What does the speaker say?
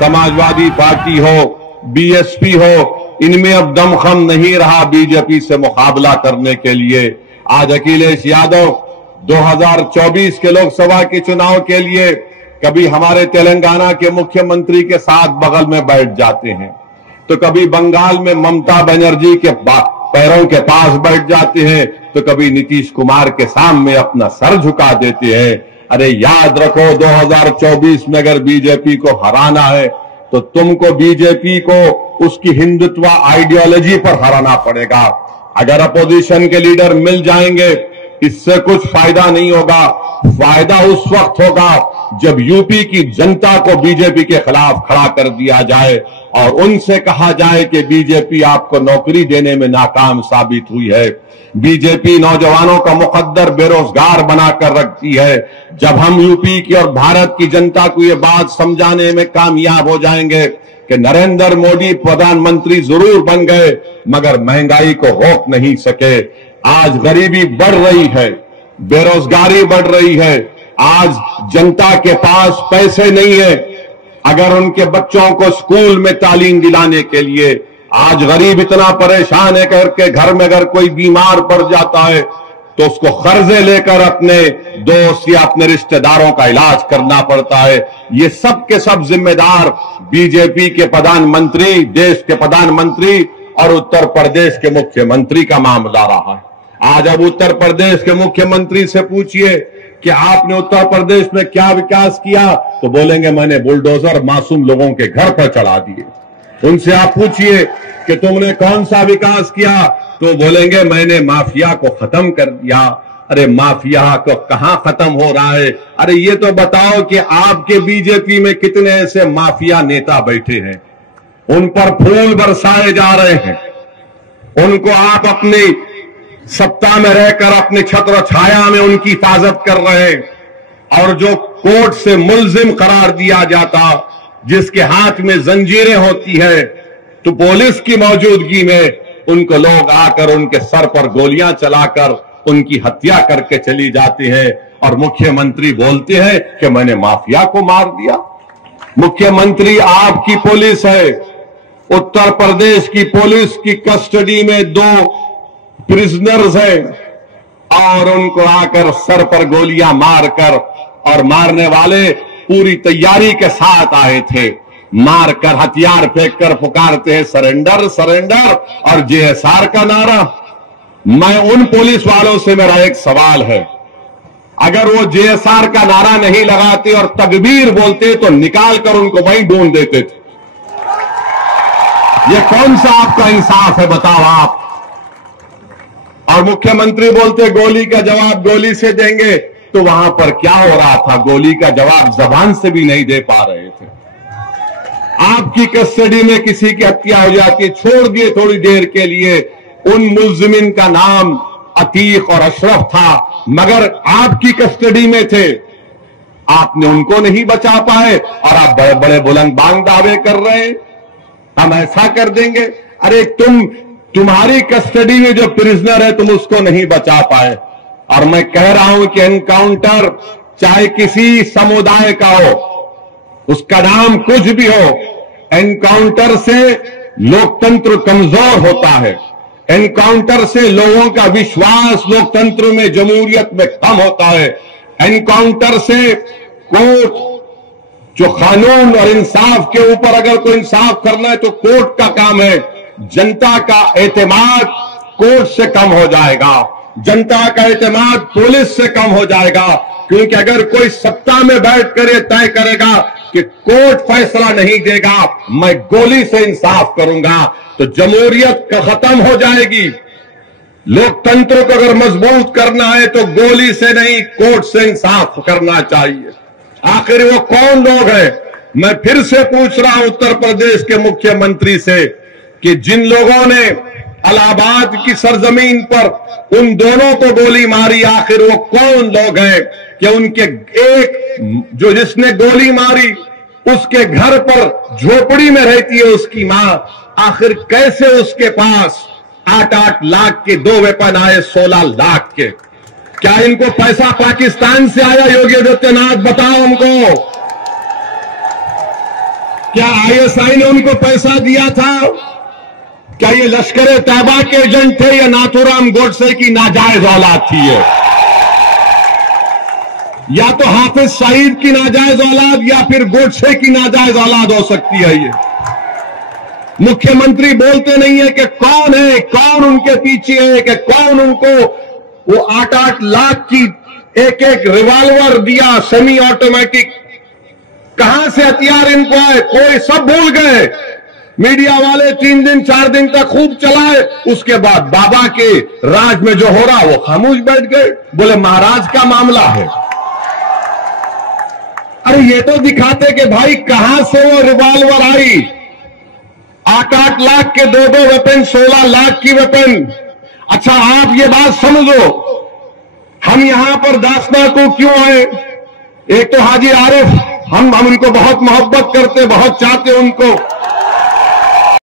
Samajwadi party हो, BSP हो, इनमें अब दमखम नहीं रहा बीजेपी से मुकाबला करने के लिए। आज अखिलेश यादव 2024 के लोकसभा के चुनाव के लिए कभी हमारे तेलंगाना के मुख्यमंत्री के साथ बगल में बैठ जाते हैं, तो कभी बंगाल में ममता बनर्जी के पैरों के पास बैठ जाते हैं, तो कभी नीतीश कुमार के सामने अपना सर झुका देते हैं। अरे याद रखो, 2024 में अगर बीजेपी को हराना है तो तुमको बीजेपी को उसकी हिंदुत्व आइडियोलॉजी पर हराना पड़ेगा। अगर अपोजिशन के लीडर मिल जाएंगे इससे कुछ फायदा नहीं होगा। फायदा उस वक्त होगा जब यूपी की जनता को बीजेपी के खिलाफ खड़ा कर दिया जाए और उनसे कहा जाए कि बीजेपी आपको नौकरी देने में नाकाम साबित हुई है। बीजेपी नौजवानों का मुकद्दर बेरोजगार बनाकर रखती है। जब हम यूपी की और भारत की जनता को ये बात समझाने में कामयाब हो जाएंगे कि नरेंद्र मोदी प्रधानमंत्री जरूर बन गए मगर महंगाई को रोक नहीं सके। आज गरीबी बढ़ रही है, बेरोजगारी बढ़ रही है, आज जनता के पास पैसे नहीं है अगर उनके बच्चों को स्कूल में तालीम दिलाने के लिए। आज गरीब इतना परेशान है करके घर में अगर कोई बीमार पड़ जाता है तो उसको कर्जे लेकर अपने दोस्त या अपने रिश्तेदारों का इलाज करना पड़ता है। ये सब के सब जिम्मेदार बीजेपी के प्रधानमंत्री, देश के प्रधानमंत्री और उत्तर प्रदेश के मुख्यमंत्री का मामला रहा है। आज अब उत्तर प्रदेश के मुख्यमंत्री से पूछिए कि आपने उत्तर प्रदेश में क्या विकास किया, तो बोलेंगे मैंने बुलडोजर मासूम लोगों के घर पर चढ़ा दिए। उनसे आप पूछिए कि तुमने कौन सा विकास किया, तो बोलेंगे मैंने माफिया को खत्म कर दिया। अरे माफिया को कहां खत्म हो रहा है? अरे ये तो बताओ कि आपके बीजेपी में कितने ऐसे माफिया नेता बैठे हैं, उन पर फूल बरसाए जा रहे हैं, उनको आप अपनी सत्ता में रहकर अपनी छत्र छाया में उनकी हिफाजत कर रहे हैं, और जो कोर्ट से मुल्जिम करार दिया जाता, जिसके हाथ में जंजीरें होती है, तो पुलिस की मौजूदगी में उनको लोग आकर उनके सर पर गोलियां चलाकर उनकी हत्या करके चली जाती है और मुख्यमंत्री बोलते हैं कि मैंने माफिया को मार दिया। मुख्यमंत्री आपकी पुलिस है, उत्तर प्रदेश की पुलिस की कस्टडी में 2 प्रिजनर्स हैं और उनको आकर सर पर गोलियां मारकर, और मारने वाले पूरी तैयारी के साथ आए थे, मारकर हथियार फेंककर पुकारते हैं सरेंडर सरेंडर और जेएसआर का नारा। मैं उन पुलिस वालों से मेरा एक सवाल है, अगर वो जेएसआर का नारा नहीं लगाते और तकबीर बोलते तो निकाल कर उनको वहीं ढूंढ देते थे। ये कौन सा आपका इंसाफ है, बताओ आप? और मुख्यमंत्री बोलते गोली का जवाब गोली से देंगे, तो वहां पर क्या हो रहा था? गोली का जवाब जबान से भी नहीं दे पा रहे थे। आपकी कस्टडी में किसी की हत्या हो जाती, छोड़ दिए थोड़ी देर के लिए, उन मुल्जिमिन का नाम अतीक और अशरफ था, मगर आपकी कस्टडी में थे, आपने उनको नहीं बचा पाए और आप बड़े बड़े बुलंद बांग दावे कर रहे हैं हम ऐसा कर देंगे। अरे तुम्हारी कस्टडी में जो प्रिजनर है तुम उसको नहीं बचा पाए, और मैं कह रहा हूं कि एनकाउंटर चाहे किसी समुदाय का हो, उसका नाम कुछ भी हो, एनकाउंटर से लोकतंत्र कमजोर होता है, एनकाउंटर से लोगों का विश्वास लोकतंत्र में, जमहूरियत में कम होता है, एनकाउंटर से कोर्ट जो कानून और इंसाफ के ऊपर अगर कोई इंसाफ करना है तो कोर्ट का काम है। जनता का एतमाद कोर्ट से कम हो जाएगा, जनता का एतमाद पुलिस से कम हो जाएगा, क्योंकि अगर कोई सत्ता में बैठ कर ये तय करेगा कि कोर्ट फैसला नहीं देगा, मैं गोली से इंसाफ करूंगा, तो जमहूरियत खत्म हो जाएगी। लोकतंत्र को अगर मजबूत करना है तो गोली से नहीं, कोर्ट से इंसाफ करना चाहिए। आखिर वो कौन लोग हैं? मैं फिर से पूछ रहा हूं उत्तर प्रदेश के मुख्यमंत्री से कि जिन लोगों ने इलाहाबाद की सरजमीन पर उन दोनों को गोली मारी, आखिर वो कौन लोग हैं कि उनके एक जो जिसने गोली मारी उसके घर पर झोपड़ी में रहती है उसकी मां, आखिर कैसे उसके पास 8-8 लाख के 2 वेपन आए 16 लाख के? क्या इनको पैसा पाकिस्तान से आया? योगी आदित्यनाथ बताओ हमको। क्या आईएसआई ने उनको पैसा दिया था? क्या ये लश्कर तैयबा के एजेंट थे या नाथूराम गोडसे की नाजायज औलाद थी ये? या तो हाफिज सईद की नाजायज औलाद या फिर गोडसे की नाजायज औलाद हो सकती है ये। मुख्यमंत्री बोलते नहीं है कि कौन है, कौन उनके पीछे है, कि कौन उनको वो 8-8 लाख की एक रिवॉल्वर दिया सेमी ऑटोमेटिक, कहां से हथियार इनको आए, कोई सब भूल गए। मीडिया वाले 3 दिन 4 दिन तक खूब चलाए, उसके बाद बाबा के राज में जो हो रहा वो खामोश बैठ गए, बोले महाराज का मामला है। अरे ये तो दिखाते कि भाई कहां से वो रिवॉल्वर आई, 8-8 लाख के 2-2 वेपन, 16 लाख की वेपन। अच्छा आप ये बात समझो, हम यहां पर दासना को क्यों आए? एक तो हाजी आरिफ, हम उनको बहुत मोहब्बत करते, बहुत चाहते उनको,